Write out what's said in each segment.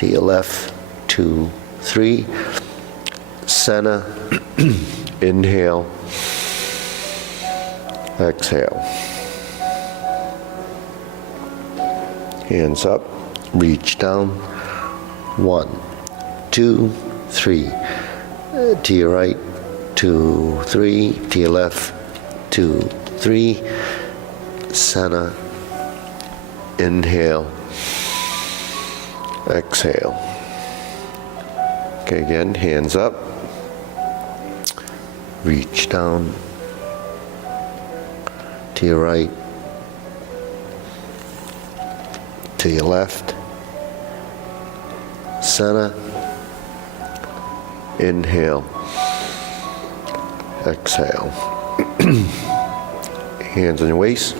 to your left, 2, 3. Center, inhale, exhale. Hands up, reach down. 1, 2, 3. To your right, 2, 3. To your left, 2, 3. Center, inhale, exhale. Okay, again, hands up, reach down. To your right, to your left, center, inhale, exhale. Hands on your waist,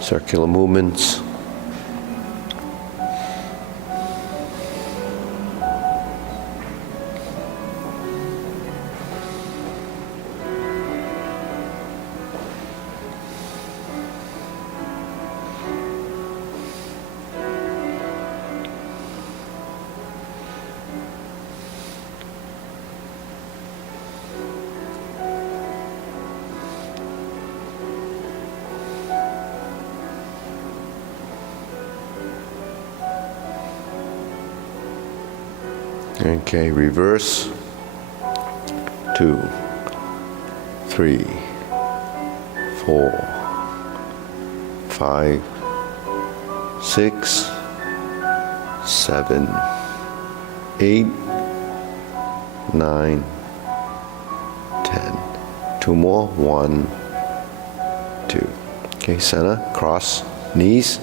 circular movements. Okay, reverse. 2, 3, 4, 5, 6, 7, 8, 9, 10. 2 more. 1, 2. Okay, center, cross, knees.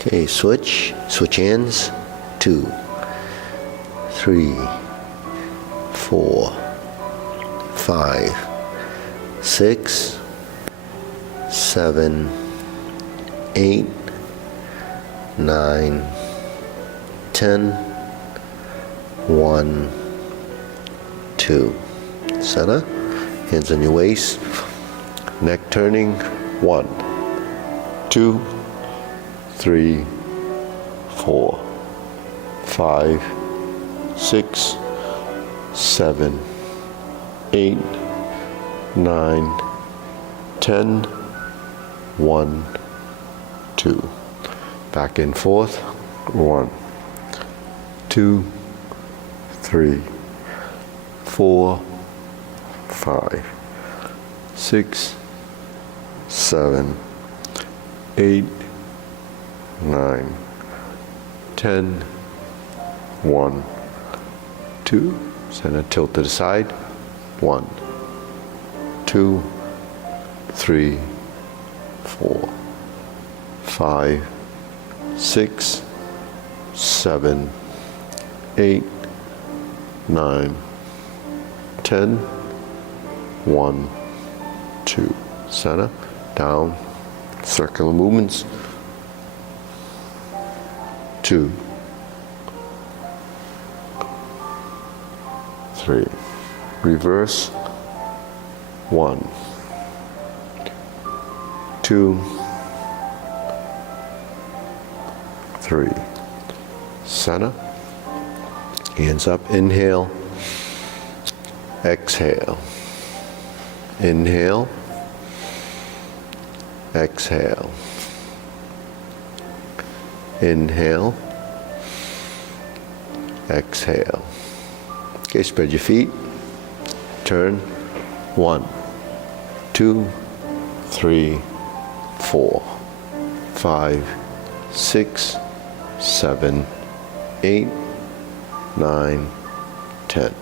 Okay, switch hands. 2, 3, 4, 5, 6, 7, 8, 9, 10. 1, 2. Center, hands on your waist, neck turning. 1, 2, 3, 4, 5, 6, 7, 8, 9, 10. 1, 2. Back and forth. 1, 2, 3, 4, 5, 6, 7, 8, 9, 10. 1, 2. Center, tilt to the side. 1, 2, 3, 4, 5, 6, 7, 8, 9, 10. 1, 2. Center, down, circular movements. 2, 3. Reverse. 1, 2, 3. Center. Hands up. Inhale. Exhale. Inhale. Exhale. Inhale. Exhale. Okay, spread your feet. Turn. 1, 2, 3, 4, 5, 6, 7, 8, 9, 10.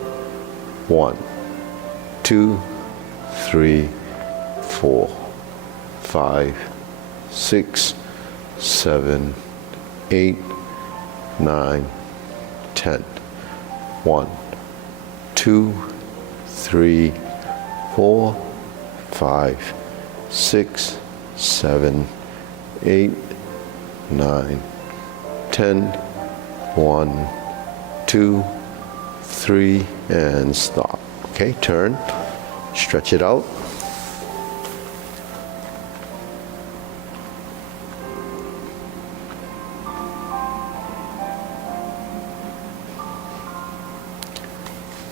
1, 2, 3, 4, 5, 6, 7, 8, 9, 10. 1, 2, 3, 4, 5, 6, 7, 8, 9, 10, 1, 2, 3, and stop. Okay, turn, stretch it out.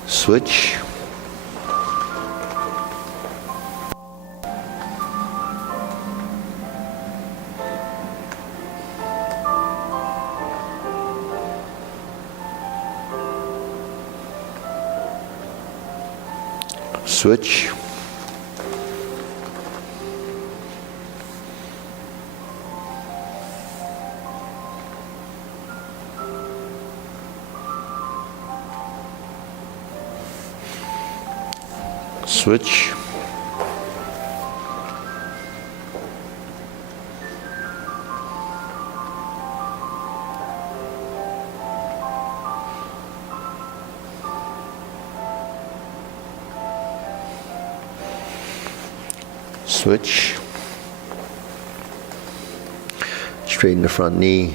Switch. Switch. Switch. Switch. Straighten the front knee.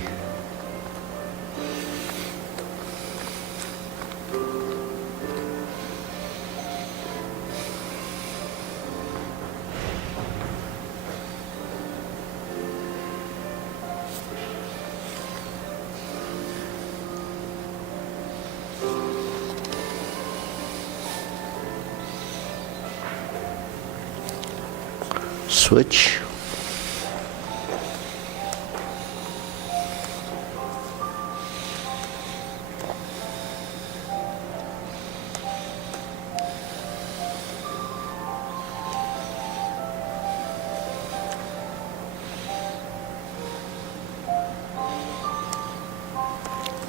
Switch.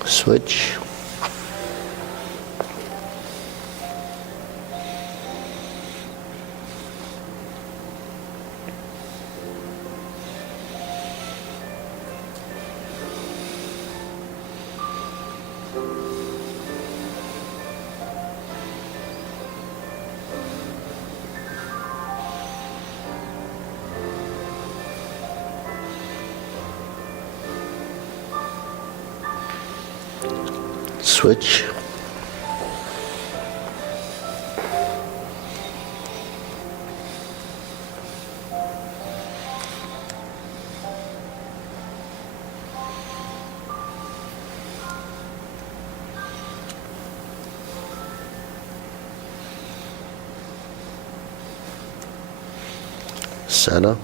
Switch. Switch. Center.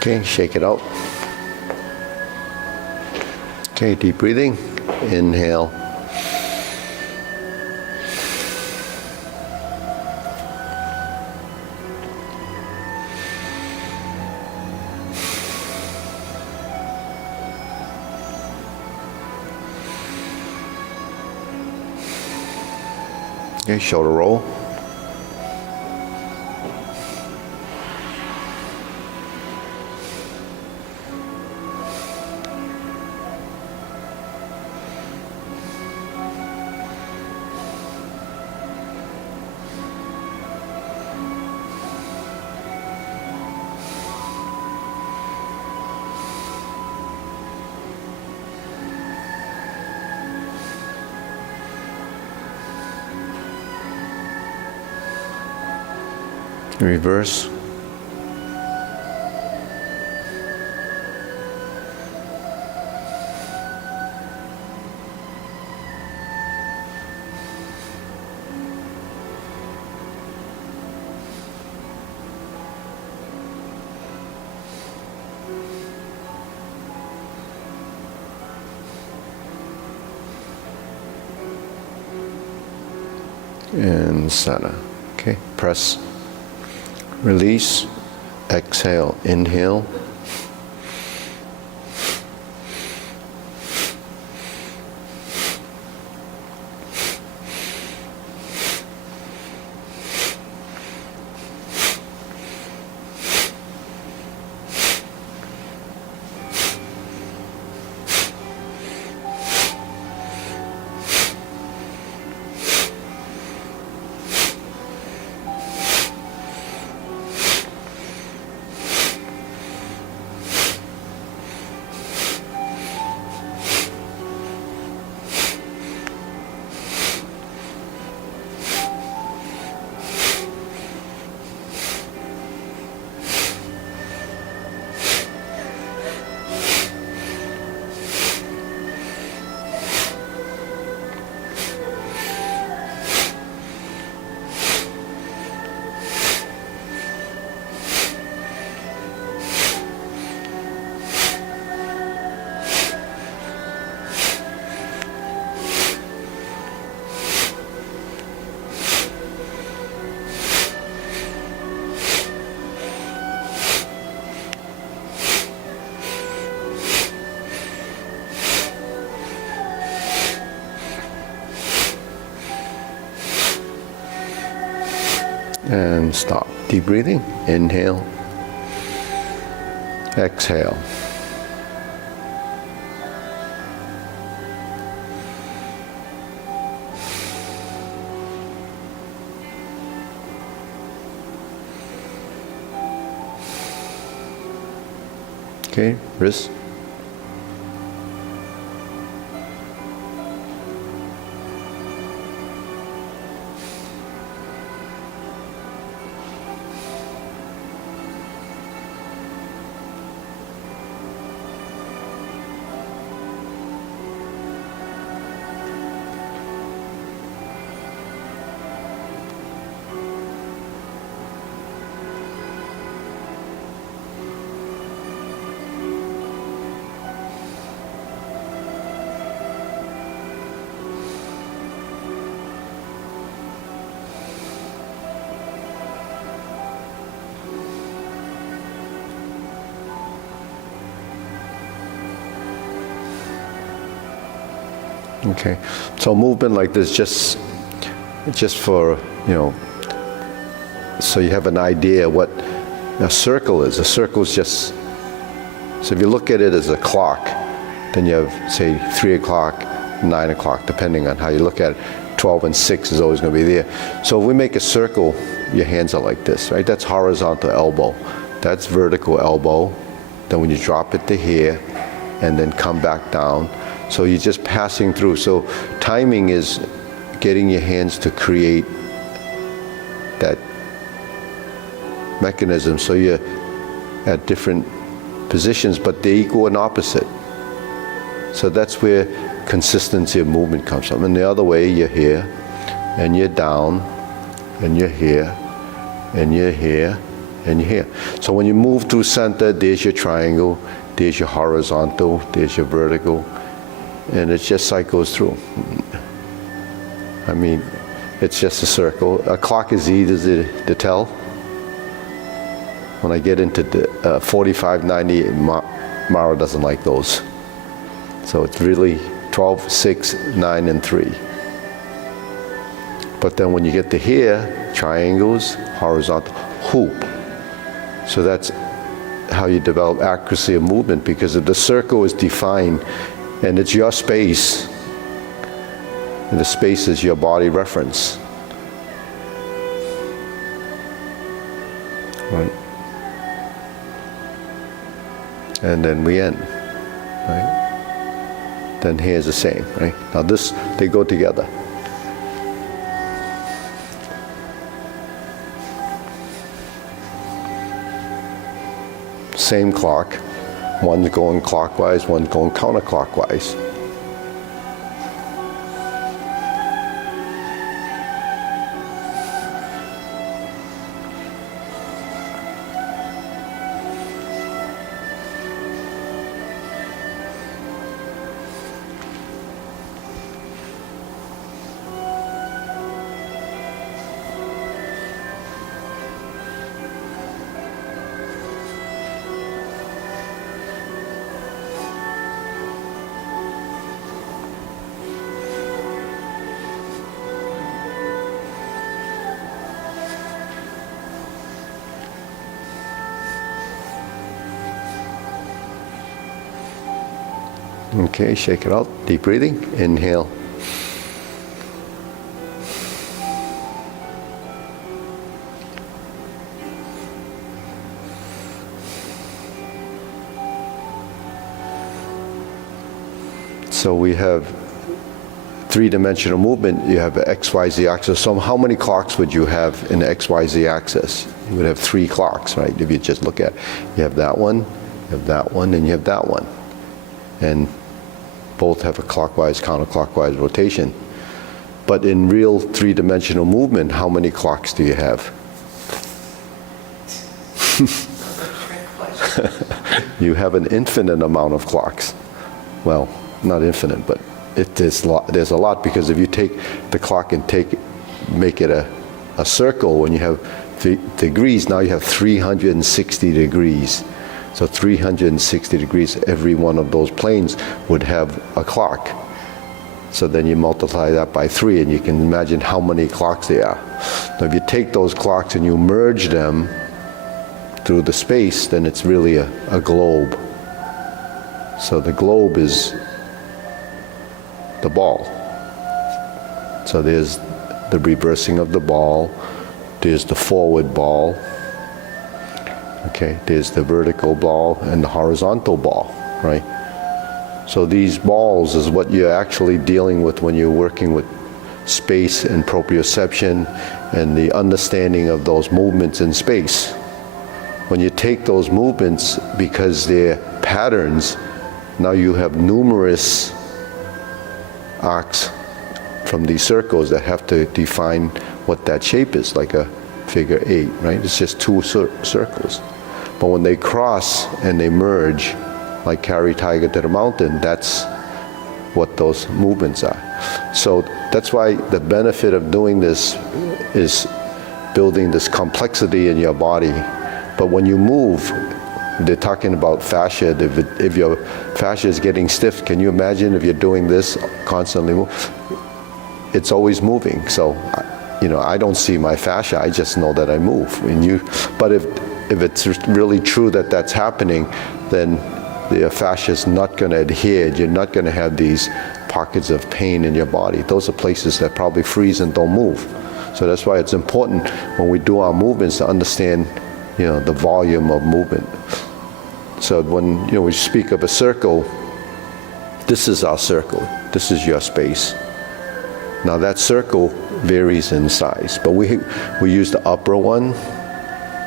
Okay, shake it out. Okay, deep breathing. Inhale. Okay, shoulder roll. Reverse. And center. Okay, press. Release, exhale, inhale. And stop. Deep breathing. Inhale. Exhale. Okay, wrist. Okay, so movement like this just for, so you have an idea what a circle is. A circle is just, so if you look at it as a clock, then you have, say, 3 o'clock, 9 o'clock, depending on how you look at it. 12 and 6 is always going to be there. So if we make a circle, your hands are like this, right? That's horizontal elbow. That's vertical elbow. Then when you drop it to here, and then come back down. So you're just passing through. So timing is getting your hands to create that mechanism. So you're at different positions, but they're equal and opposite. So that's where consistency of movement comes from. And the other way, you're here, and you're down, and you're here, and you're here, and you're here. So when you move through center, there's your triangle, there's your horizontal, there's your vertical, and it just cycles through. I mean, it's just a circle. A clock is easy to tell. When I get into the 45, 90, Mara doesn't like those. So it's really 12, 6, 9, and 3. But then when you get to here, triangles, horizontal, hoop. So that's how you develop accuracy of movement, because if the circle is defined and it's your space, and the space is your body reference. Right? And then we end. Right? Then here's the same. Right? Now this, they go together. Same clock. One's going clockwise, one's going counterclockwise. Okay, shake it out. Deep breathing. Inhale. So we have three-dimensional movement. You have an XYZ axis. So how many clocks would you have in the XYZ axis? You would have 3 clocks, right? If you just look at it. You have that one, you have that one, and you have that one. And both have a clockwise, counterclockwise rotation. But in real three-dimensional movement, how many clocks do you have? You have an infinite amount of clocks. Well, not infinite, but there's a lot, because if you take the clock and make it a circle, when you have degrees, now you have 360 degrees. So 360 degrees, every one of those planes would have a clock. So then you multiply that by 3 and you can imagine how many clocks there are. Now if you take those clocks and you merge them through the space, then it's really a globe. So the globe is the ball. So there's the reversing of the ball, there's the forward ball, okay, there's the vertical ball and the horizontal ball, right? So these balls is what you're actually dealing with when you're working with space and proprioception and the understanding of those movements in space. When you take those movements, because they're patterns, now you have numerous arcs from these circles that have to define what that shape is, like a figure 8, right? It's just 2 circles. But when they cross and they merge, like carry tiger to the mountain, that's what those movements are. So that's why the benefit of doing this is building this complexity in your body. But when you move, they're talking about fascia. If your fascia is getting stiff, can you imagine if you're doing this constantly? It's always moving. So, I don't see my fascia. I just know that I move. But if it's really true that that's happening, then the fascia is not going to adhere. You're not going to have these pockets of pain in your body. Those are places that probably freeze and don't move. So that's why it's important when we do our movements to understand, the volume of movement. So when we speak of a circle, this is our circle. This is your space. Now that circle varies in size, but we use the upper one,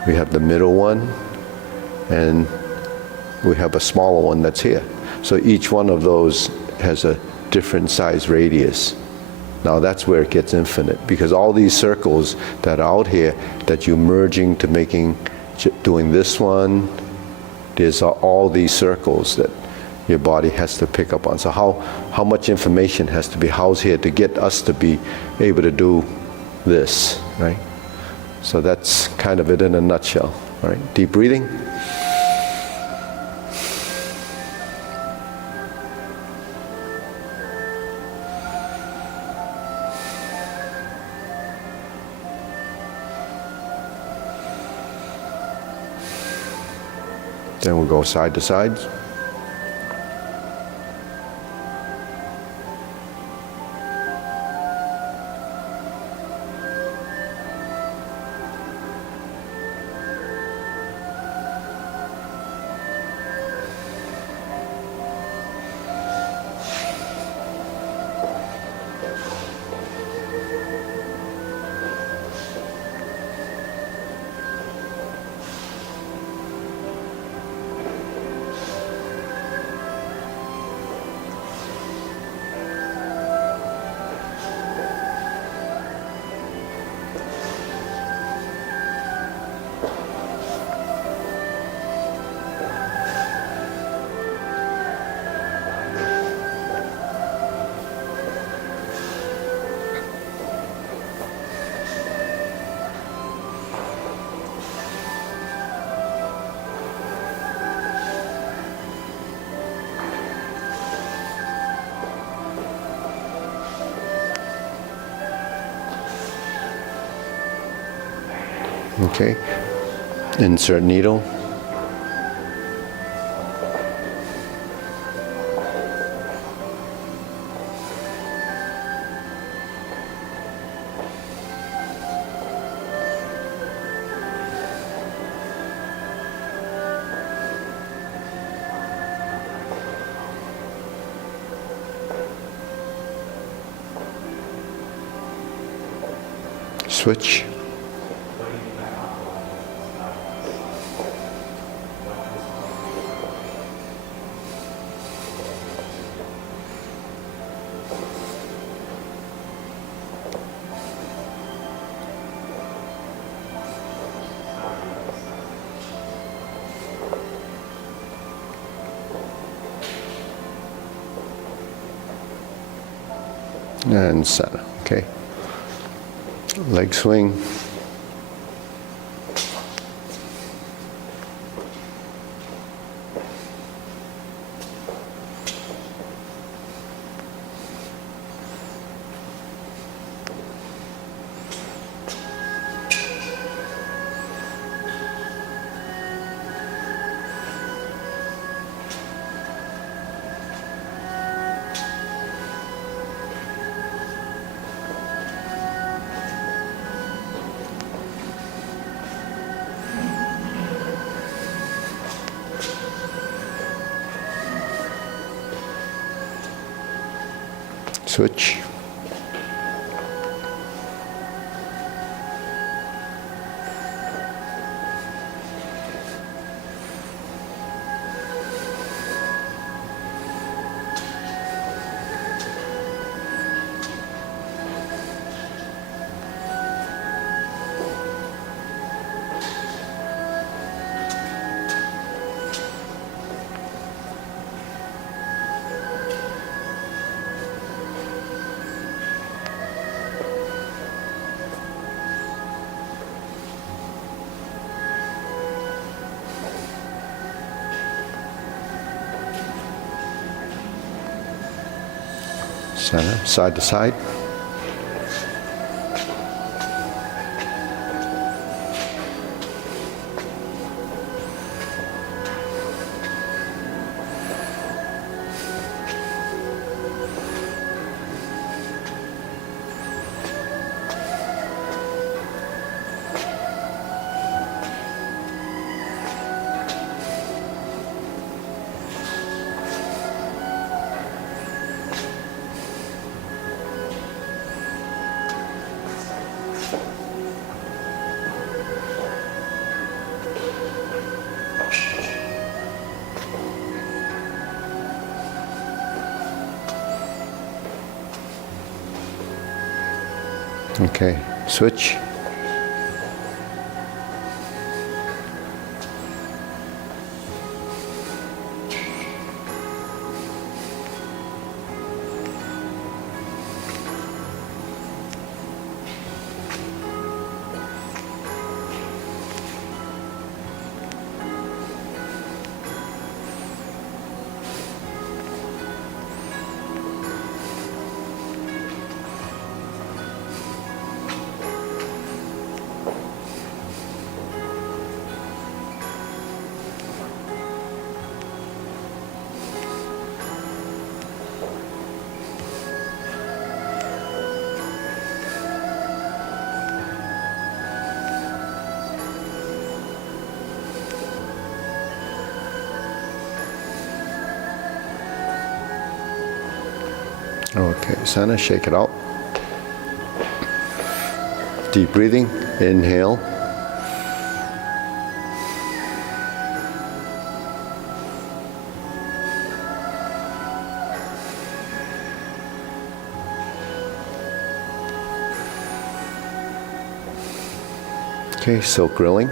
we have the middle one, and we have a smaller one that's here. So each one of those has a different size radius. Now that's where it gets infinite, because all these circles that are out here that you're merging to making doing this one. There's all these circles that your body has to pick up on. So how much information has to be housed here to get us to be able to do this, right? So that's kind of it in a nutshell, right? Deep breathing. Then we'll go side to side. Okay, insert needle. Switch. And center, okay. Leg swing. Switch. Center, side to side. Okay, switch. Okay, Sana, shake it out. Deep breathing, inhale. Okay, silk grilling.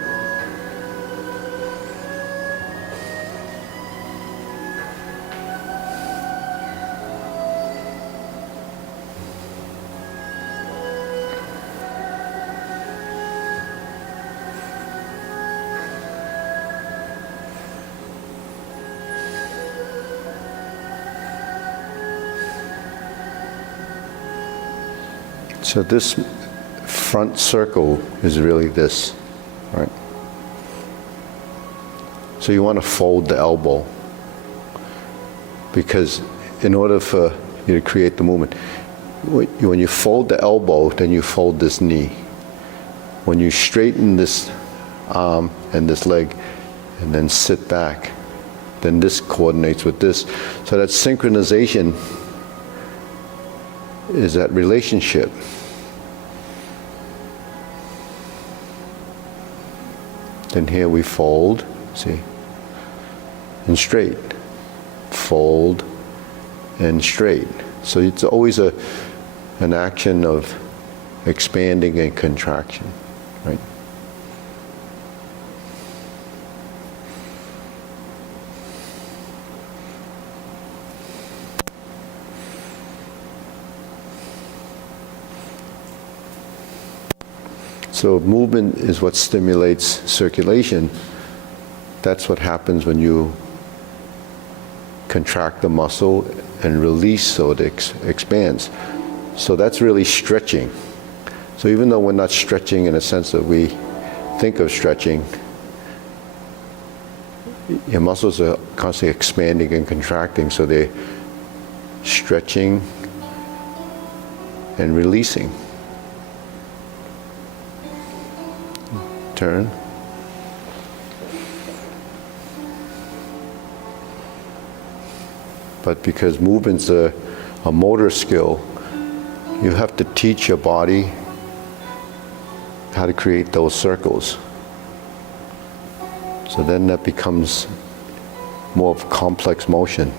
So this front circle is really this, right? So you want to fold the elbow, because in order for you to create the movement, when you fold the elbow, then you fold this knee. When you straighten this arm and this leg and then sit back, then this coordinates with this. So that synchronization is that relationship. Then here we fold, see, and straight, fold and straight. So it's always an action of expanding and contraction, right? So movement is what stimulates circulation. That's what happens when you contract the muscle and release so it expands. So that's really stretching. So even though we're not stretching in a sense that we think of stretching, your muscles are constantly expanding and contracting, so they're stretching and releasing. Turn. But because movement's a motor skill, you have to teach your body how to create those circles. So then that becomes more of complex motion.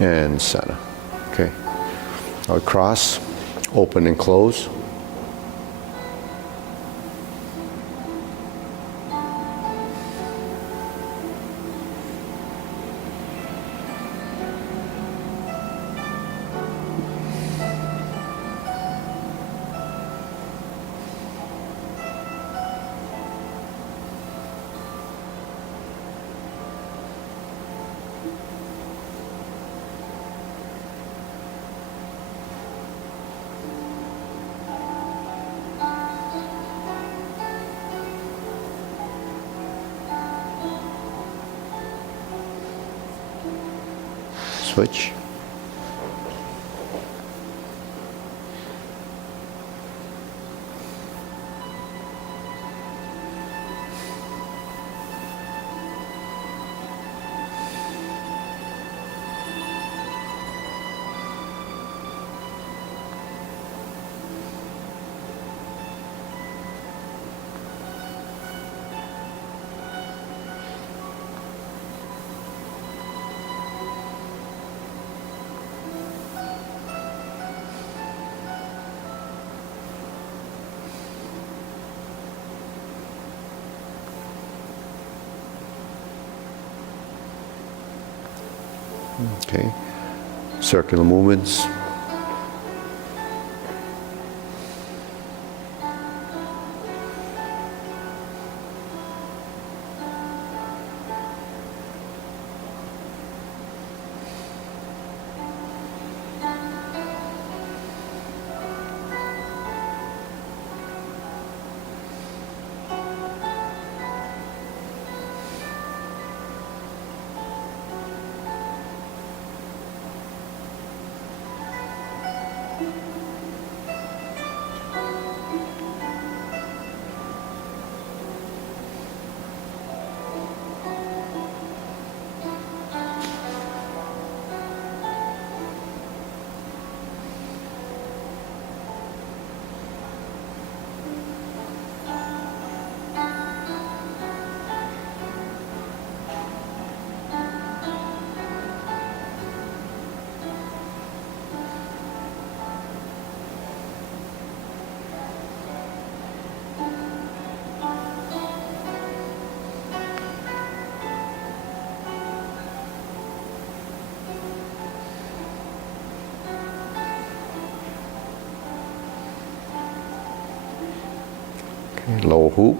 And center. Okay. Now cross, open and close. Switch. Okay, circular movements. Okay, low hoop.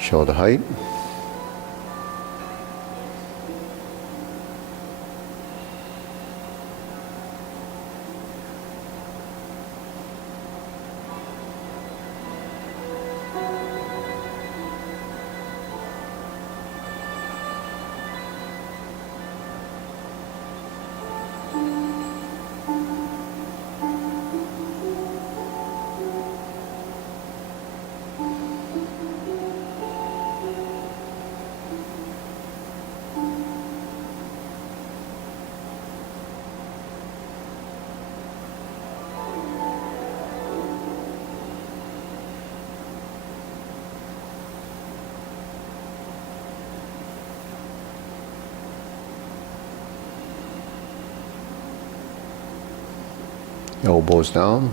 Shoulder height. Elbows down.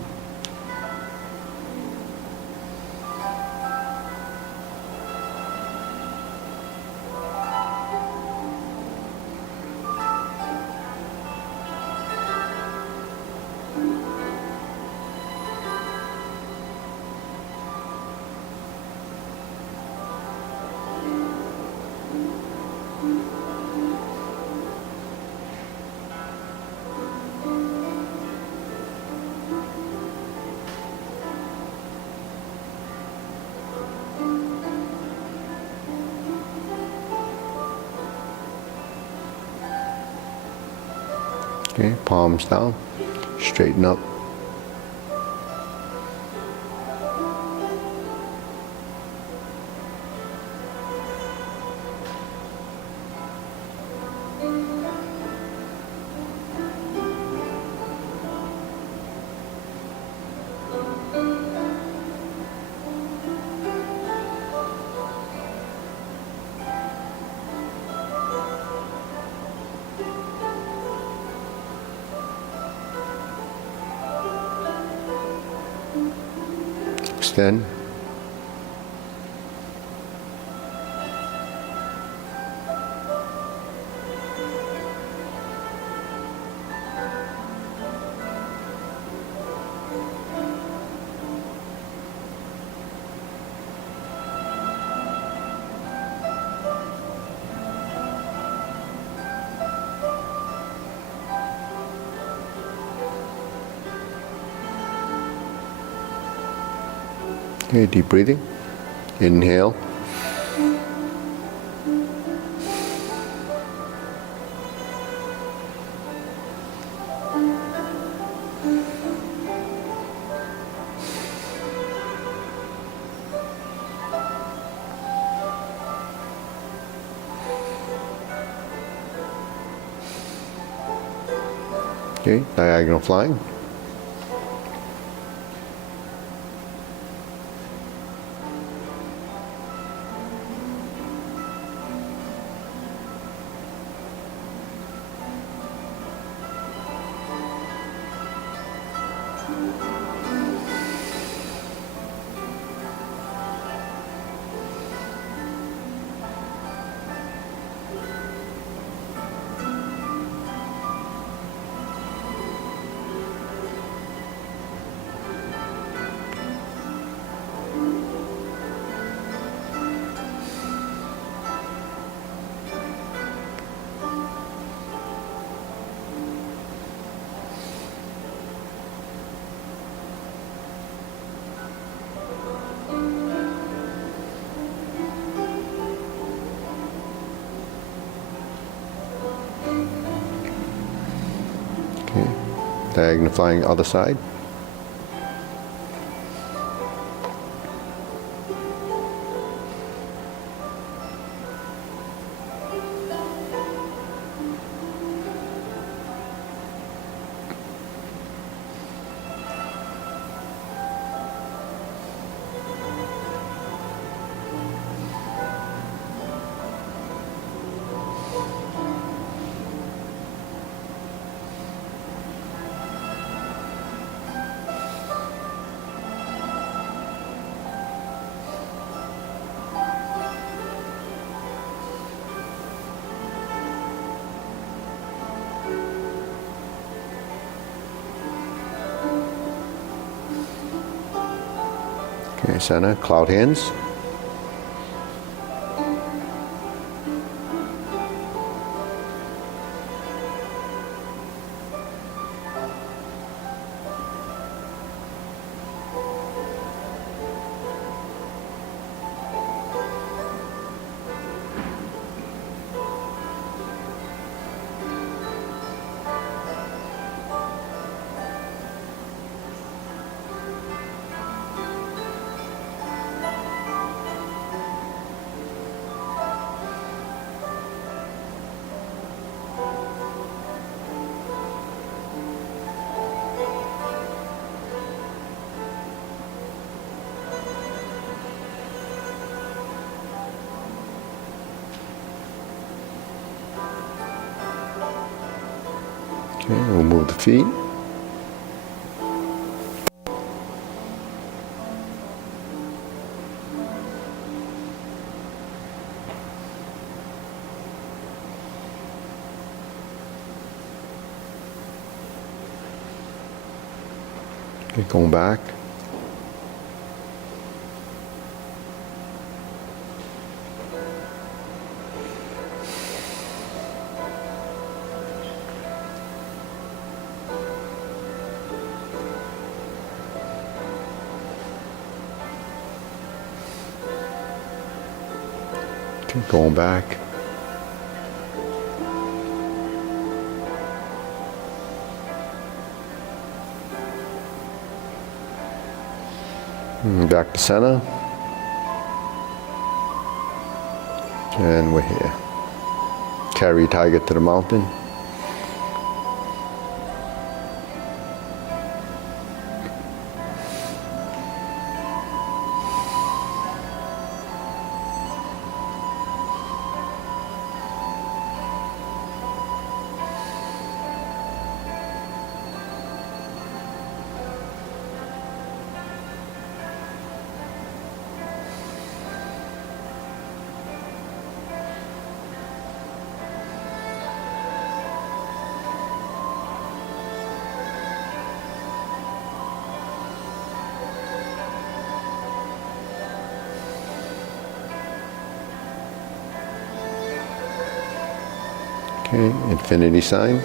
Okay, palms down, straighten up. Extend. Okay, deep breathing. Inhale. Okay, diagonal flying. Okay, diagonal flying other side. Okay, center, cloud hands. Okay, we'll move the feet. Okay, going back. Okay, going back. Back to center. And we're here. Carry tiger to the mountain. Okay, infinity sign.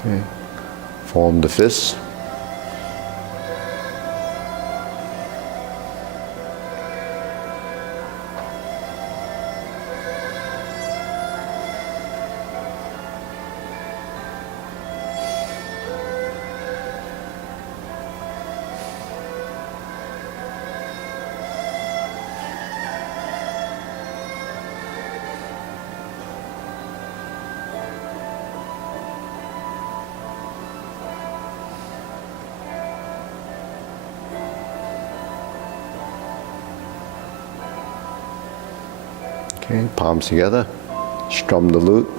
Okay. Form the fists. Okay, palms together, strum the lute.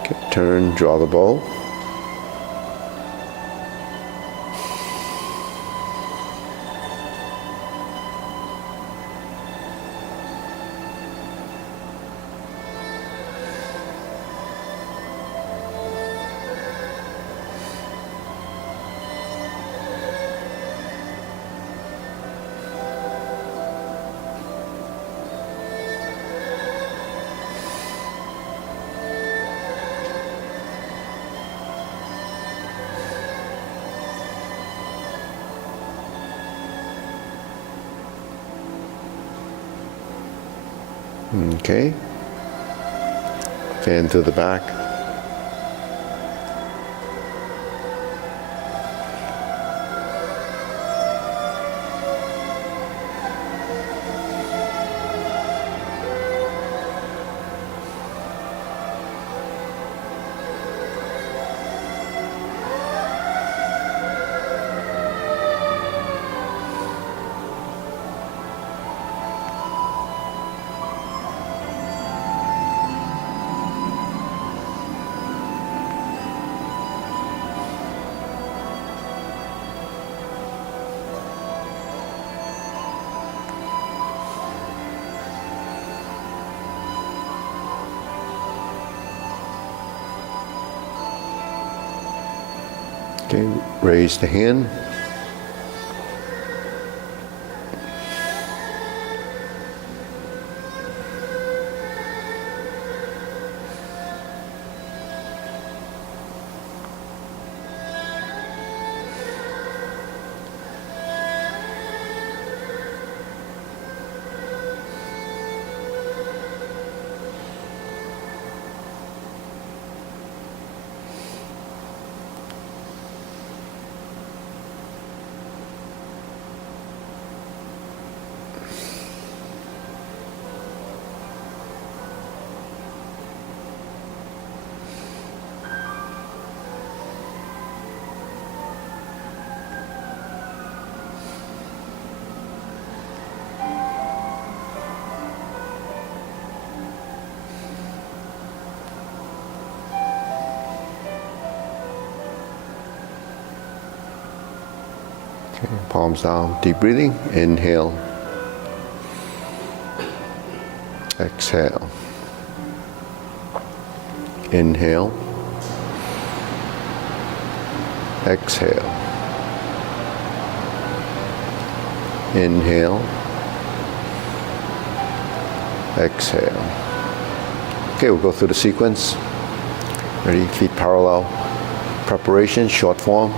Okay, turn, draw the bow. Okay. Fan to the back. Okay, raise the hand. Okay, palms down, deep breathing. Inhale. Exhale. Inhale. Exhale. Inhale. Exhale. Okay, we'll go through the sequence. Ready? Feet parallel. Preparation, short form.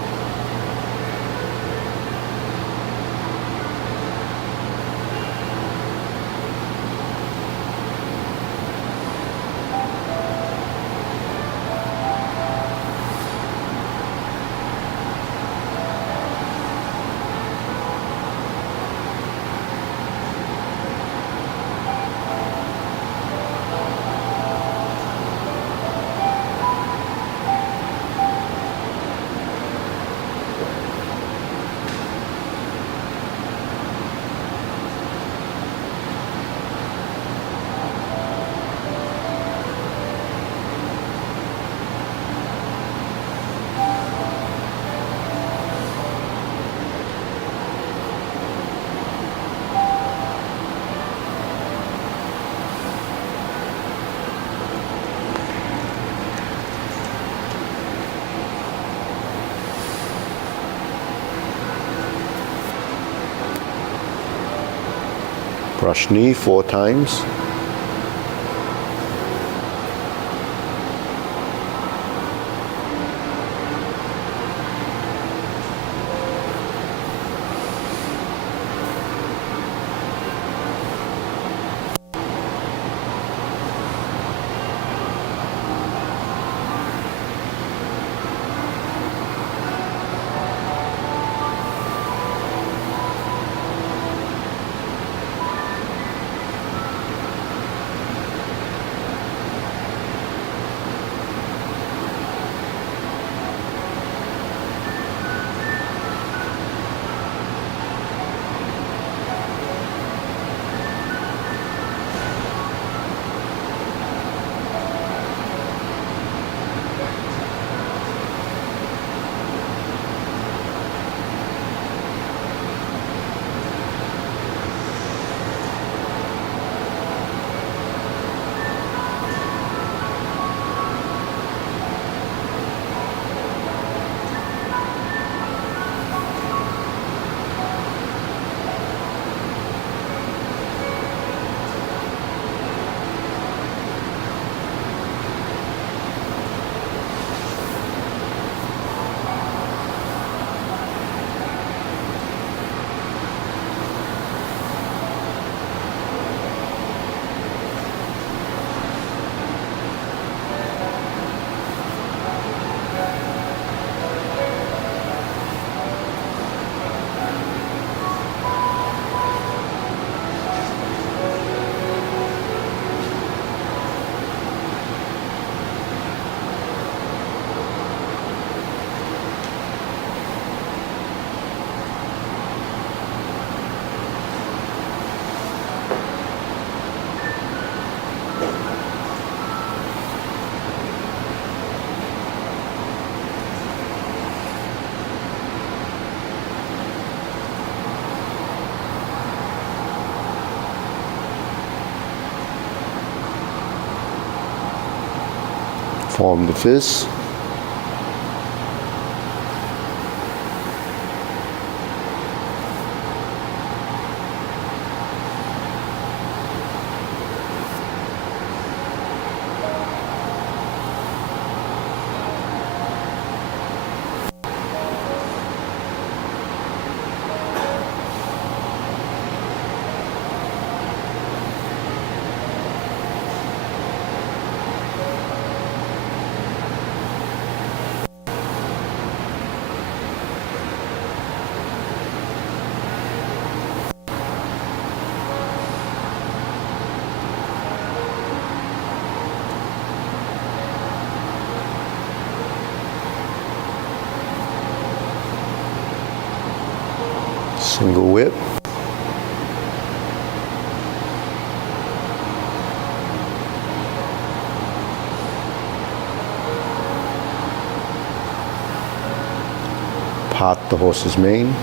Brush knee 4 times. Form the fist. Single whip. Part the horse's mane.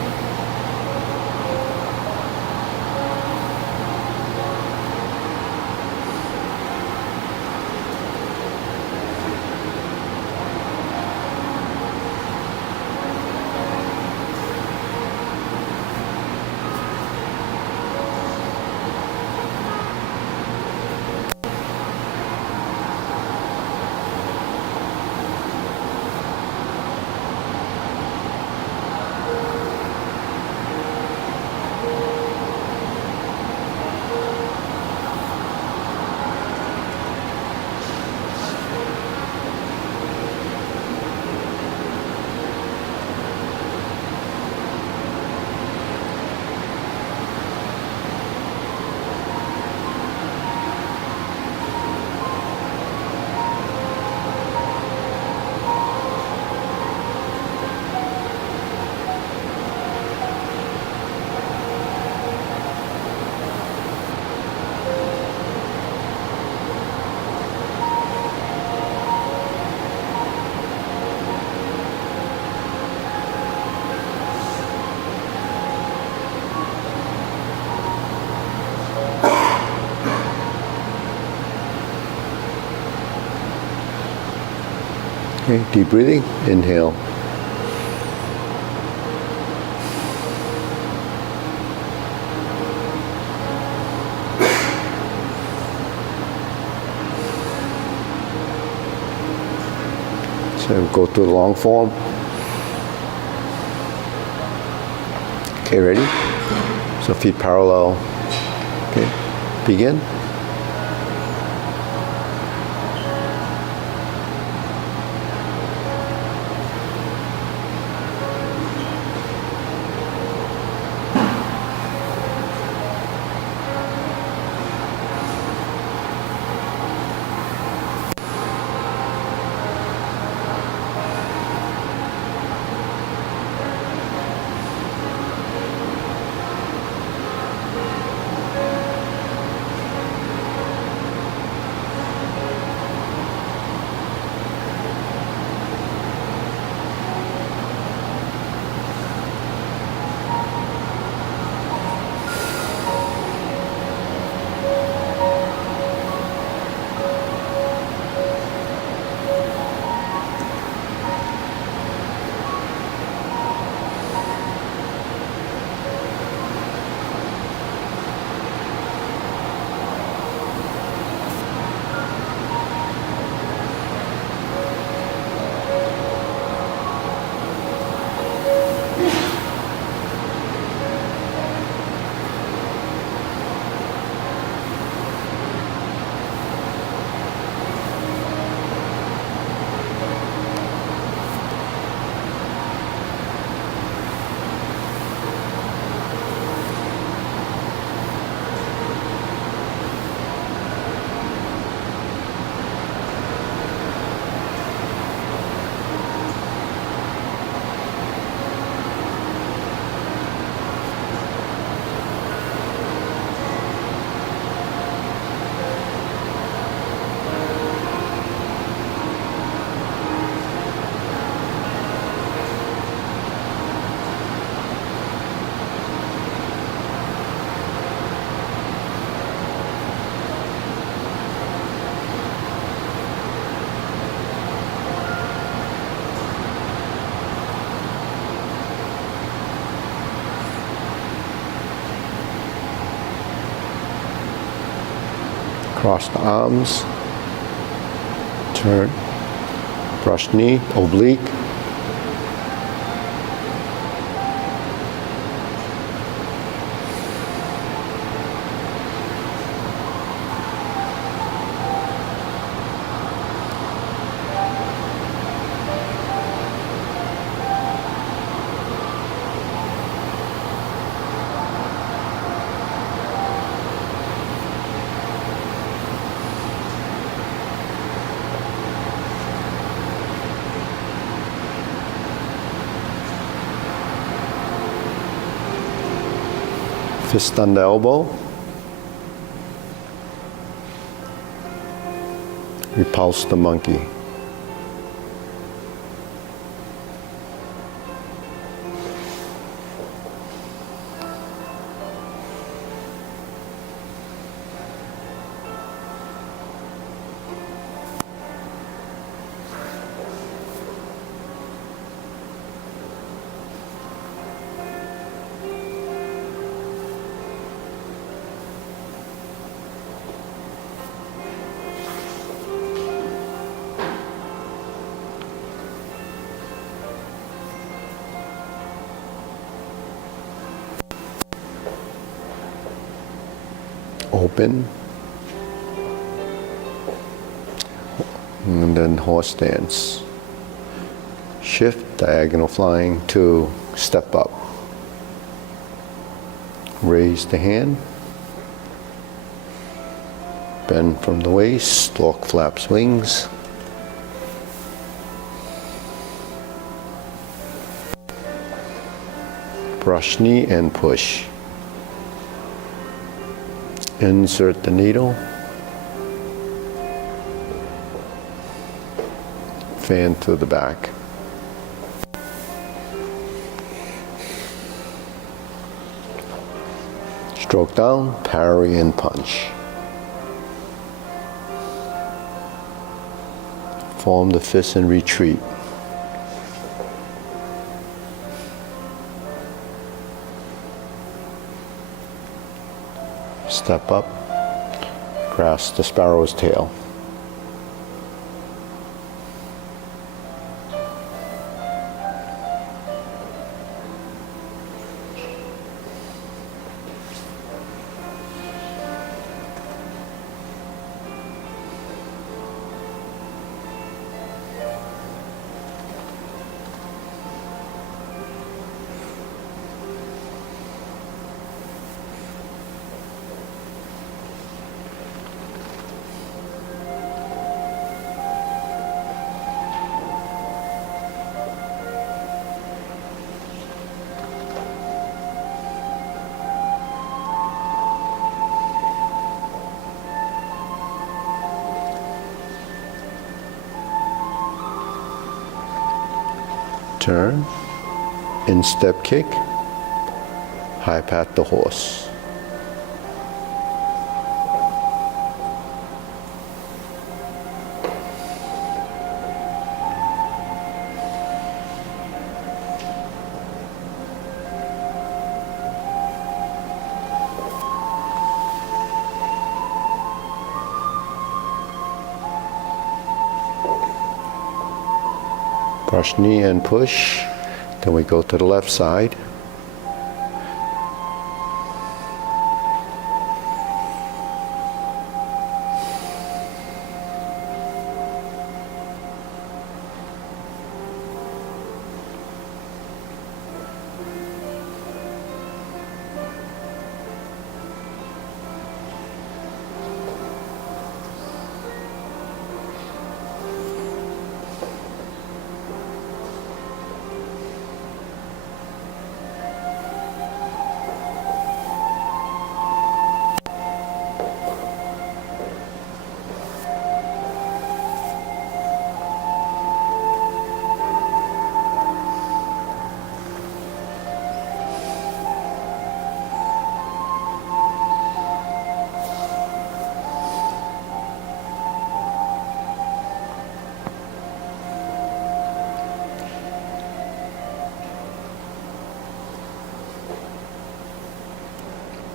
Okay, deep breathing, inhale. So go through the long form. Okay, ready? So feet parallel. Okay, begin. Cross the arms, turn, brush knee, oblique. Fist under elbow. Repulse the monkey. Open, and then horse stance. Shift, diagonal flying to step up. Raise the hand. Bend from the waist, stork flaps wings. Brush knee and push. Insert the needle. Fan to the back. Stroke down, parry and punch. Form the fist and retreat. Step up, grasp the sparrow's tail. turn, instep kick, high pat the horse. Brush knee and push. Then we go to the left side.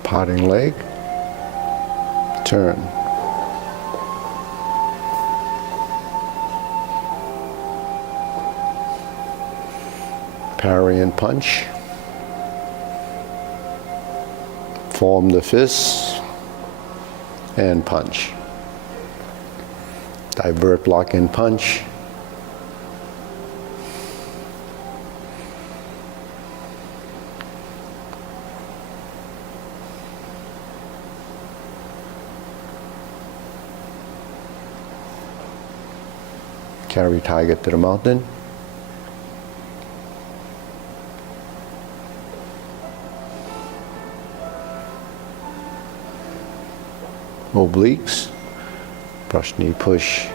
Potting leg, turn. Parry and punch. Form the fists and punch. Divert, block, and punch. Carry tiger to the mountain. Obliques. Brush knee push.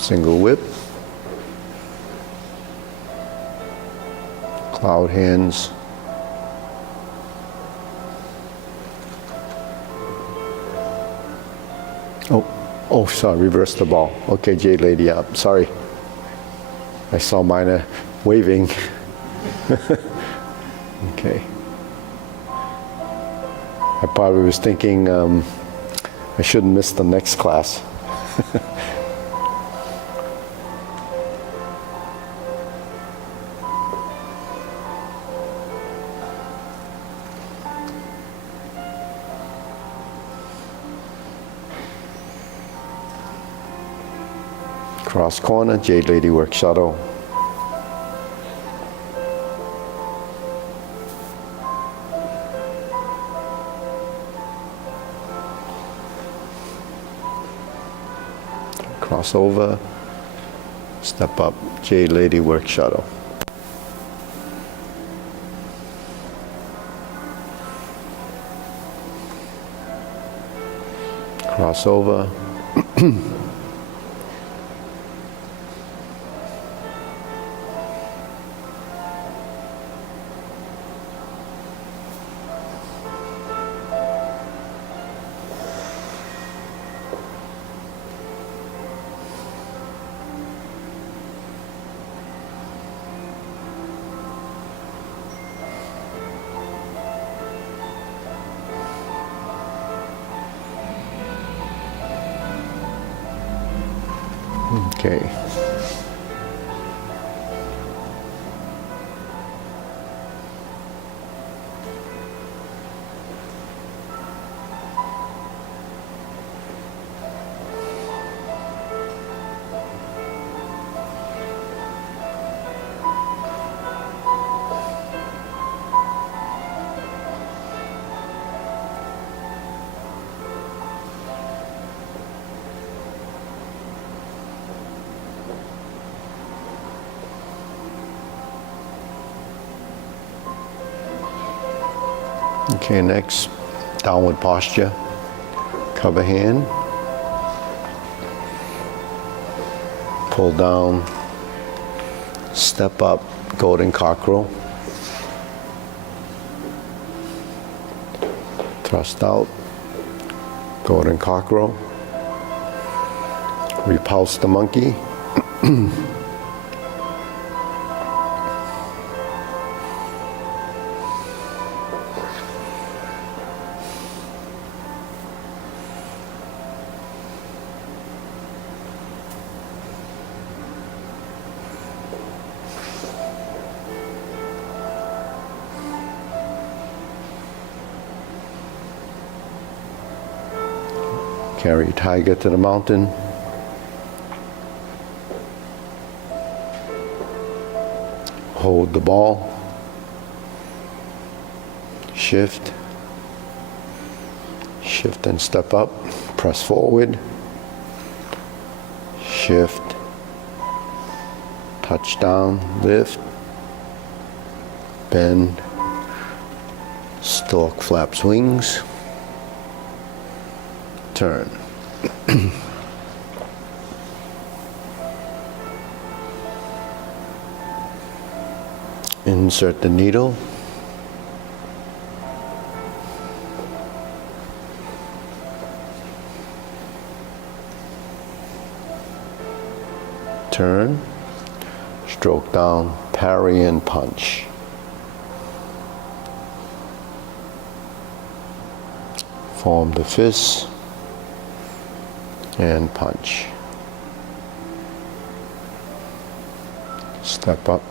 Single whip, cloud hands, oh, sorry, reverse the ball. Okay, Jade Lady up, sorry. I saw mine waving. Okay. I probably was thinking I shouldn't miss the next class. Cross corner, Jade Lady work shuttle. Cross over, step up, Jade Lady work shuttle. Cross over. Okay. Okay, next, downward posture. Cover hand. Pull down. Step up, golden cockerel. Thrust out, golden cockerel. Repulse the monkey. Carry tiger to the mountain. Hold the ball. Shift. Shift and step up. Press forward. Shift. Touch down. Lift. Bend. Stork flaps wings. Turn. Insert the needle. Turn. Stroke down, parry and punch. Form the fist and punch. Step up,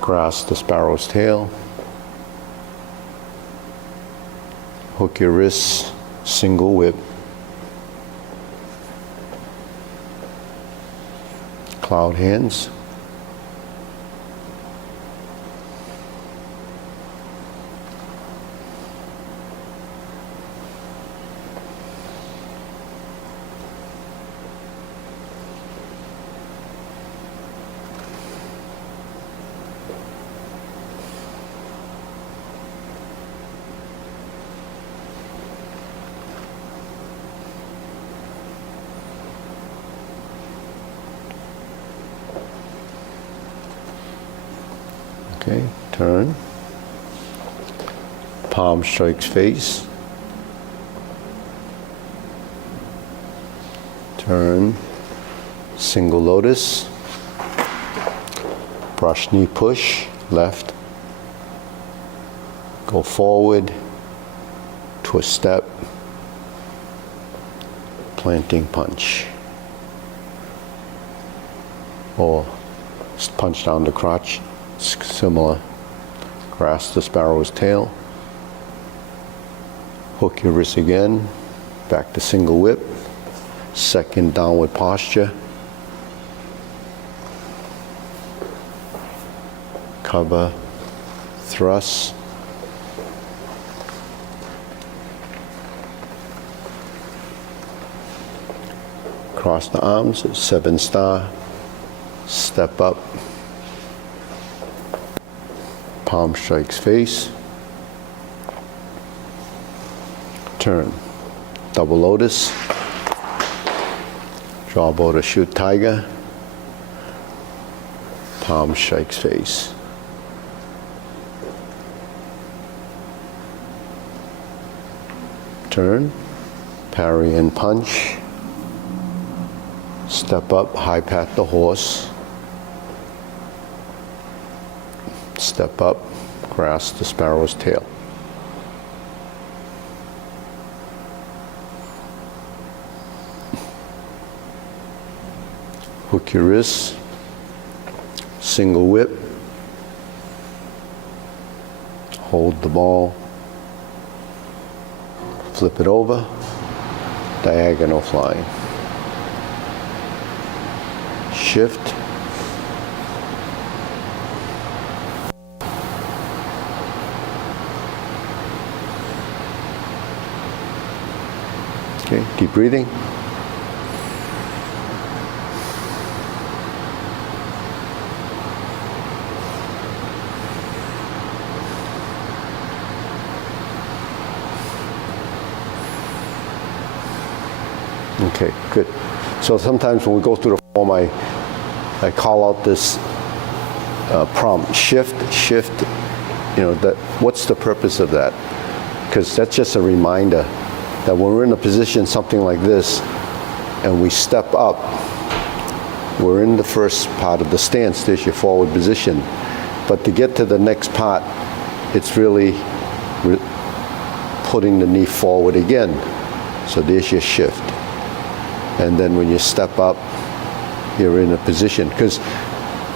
grasp the sparrow's tail, hook your wrists, single whip, cloud hands, okay, turn, palm strikes face, turn, single lotus, brush knee push, left, go forward, twist step, planting punch, or punch down the crotch. Similar. Grasp the sparrow's tail. Hook your wrist again. Back to single whip. Second downward posture. Cover. Thrust. Cross the arms. 7-star. Step up. Palm strikes face. Turn. Double lotus. Draw bow to shoot tiger. Palm strikes face. Turn. Parry and punch. Step up, high pat the horse. Step up, grasp the sparrow's tail. Hook your wrists, single whip, hold the ball, flip it over, diagonal flying. Shift, okay, deep breathing. Okay, good. So sometimes when we go through the form, I call out this prompt, shift. What's the purpose of that? Because that's just a reminder that when we're in a position, something like this, and we step up, we're in the first part of the stance, there's your forward position. But to get to the next part, it's really putting the knee forward again. So there's your shift. And then when you step up, you're in a position. Because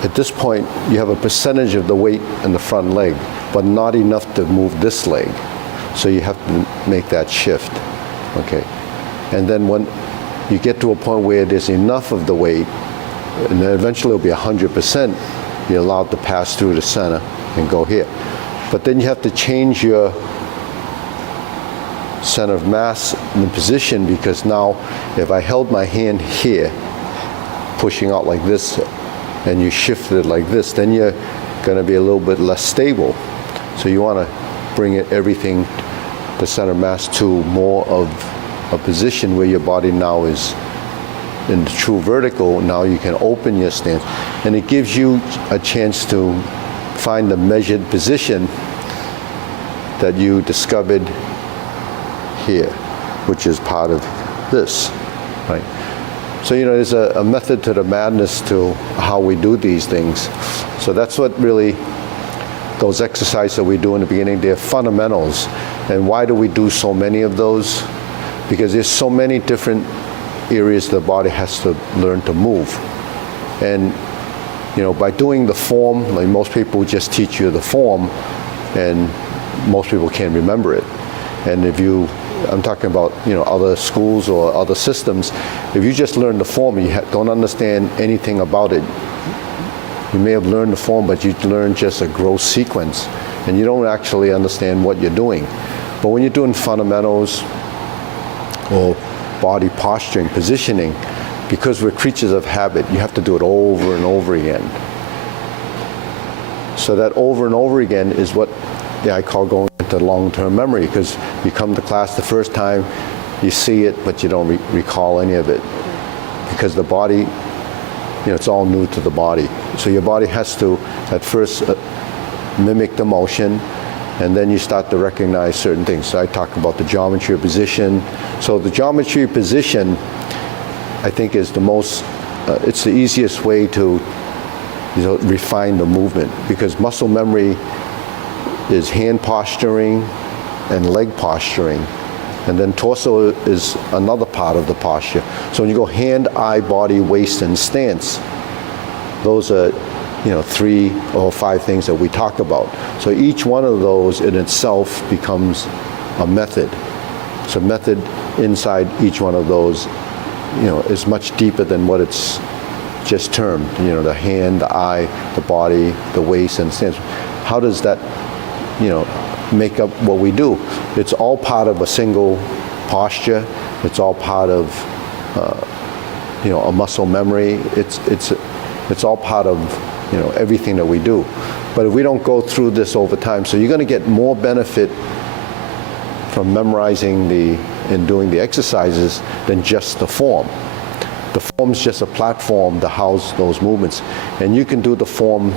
at this point, you have a percentage of the weight in the front leg, but not enough to move this leg. So you have to make that shift. Okay. And then when you get to a point where there's enough of the weight, and then eventually it'll be 100%, you're allowed to pass through the center and go here. But then you have to change your center of mass in the position, because now if I held my hand here, pushing out like this, and you shifted it like this, then you're going to be a little bit less stable. So you want to bring everything, the center of mass, to more of a position where your body now is in the true vertical. Now you can open your stance, and it gives you a chance to find the measured position that you discovered here, which is part of this, right? So, there's a method to the madness to how we do these things. So that's what really, those exercises that we do in the beginning, they're fundamentals. And why do we do so many of those? Because there's so many different areas the body has to learn to move. And, by doing the form, like most people just teach you the form, and most people can't remember it. And I'm talking about, other schools or other systems. If you just learn the form and you don't understand anything about it, you may have learned the form, but you learn just a gross sequence, and you don't actually understand what you're doing. But when you're doing fundamentals or body posturing, positioning, because we're creatures of habit, you have to do it over and over again. So that over and over again is what I call going into long-term memory, because you come to class the first time, you see it, but you don't recall any of it, because the body, it's all new to the body. So your body has to, at first, mimic the motion, and then you start to recognize certain things. So I talk about the geometry of position. So the geometry of position, I think, is the most, it's the easiest way to refine the movement, because muscle memory is hand posturing and leg posturing, and then torso is another part of the posture. So when you go hand, eye, body, waist, and stance, those are 3 or 5 things that we talk about. So each one of those in itself becomes a method. So method inside each one of those is much deeper than what it's just termed. The hand, the eye, the body, the waist, and stance. How does that make up what we do? It's all part of a single posture. It's all part of a muscle memory. It's all part of everything that we do. But if we don't go through this over time, so you're going to get more benefit from memorizing and doing the exercises than just the form. The form is just a platform to house those movements, and you can do the form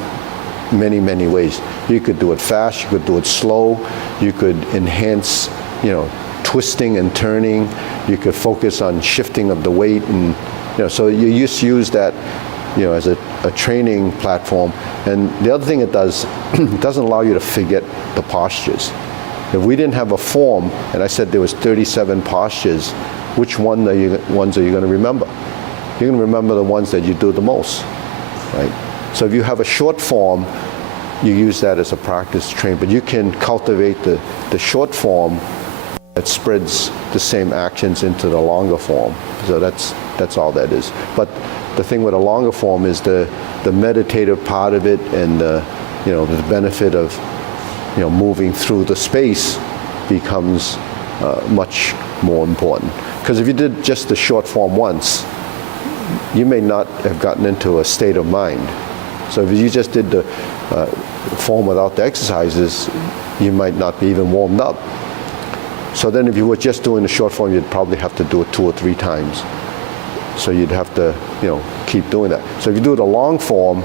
many, many ways. You could do it fast, you could do it slow, you could enhance, twisting and turning, you could focus on shifting of the weight, and so you just use that as a training platform. And the other thing it does, it doesn't allow you to forget the postures. If we didn't have a form, and I said there was 37 postures, which ones are you going to remember? You're going to remember the ones that you do the most, right? So if you have a short form, you use that as a practice train, but you can cultivate the short form that spreads the same actions into the longer form. So that's all that is. But the thing with a longer form is the meditative part of it, and the benefit of moving through the space becomes much more important. Because if you did just the short form once, you may not have gotten into a state of mind. So if you just did the form without the exercises, you might not be even warmed up. So then if you were just doing the short form, you'd probably have to do it 2 or 3 times. So you'd have to, keep doing that. So if you do the long form,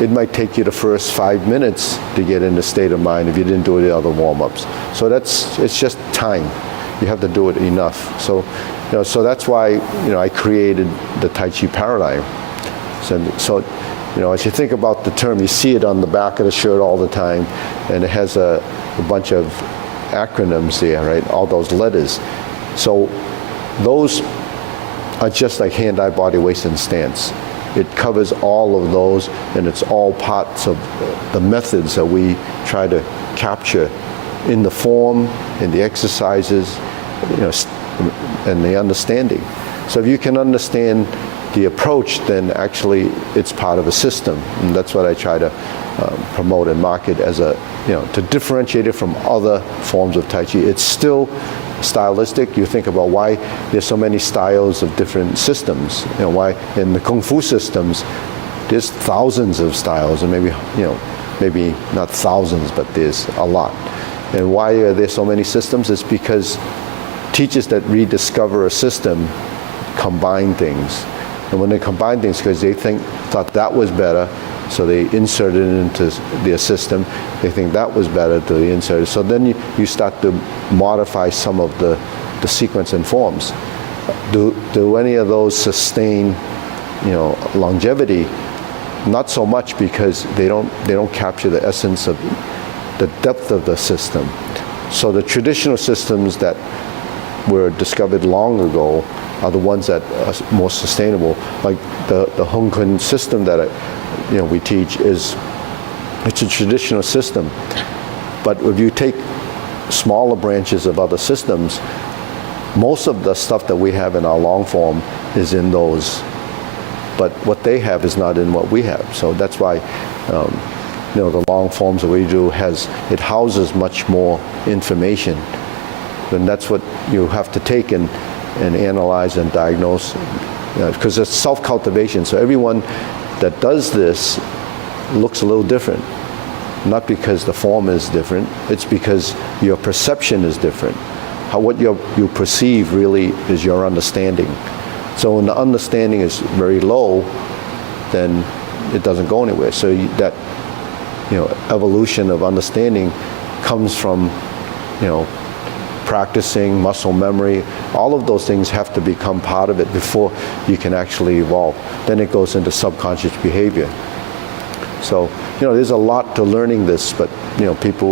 it might take you the first 5 minutes to get in the state of mind if you didn't do the other warm-ups. So it's just time. You have to do it enough. So, so that's why, I created the Tai Chi Paradigm. So, as you think about the term, you see it on the back of the shirt all the time, and it has a bunch of acronyms there, right? All those letters. So those are just like hand, eye, body, waist, and stance. It covers all of those, and it's all parts of the methods that we try to capture in the form, in the exercises, and the understanding. So if you can understand the approach, then actually it's part of a system, and that's what I try to promote and market as to differentiate it from other forms of Tai Chi. It's still stylistic. You think about why there's so many styles of different systems. Why in the Kung Fu systems, there's thousands of styles, and maybe not thousands, but there's a lot. And why are there so many systems? It's because teachers that rediscover a system combine things. And when they combine things, because they thought that was better, so they inserted it into their system. They think that was better, so they insert it. So then you start to modify some of the sequence and forms. Do any of those sustain, longevity? Not so much, because they don't capture the essence of the depth of the system. So the traditional systems that were discovered long ago are the ones that are more sustainable. Like the Hong Kong system that we teach it's a traditional system. But if you take smaller branches of other systems, most of the stuff that we have in our long form is in those. But what they have is not in what we have. So that's why the long forms that we do it houses much more information. And that's what you have to take and analyze and diagnose, because it's self-cultivation. So everyone that does this looks a little different. Not because the form is different, it's because your perception is different. What you perceive really is your understanding. So when the understanding is very low, then it doesn't go anywhere. So that evolution of understanding comes from practicing, muscle memory. All of those things have to become part of it before you can actually evolve. Then it goes into subconscious behavior. So there's a lot to learning this, but people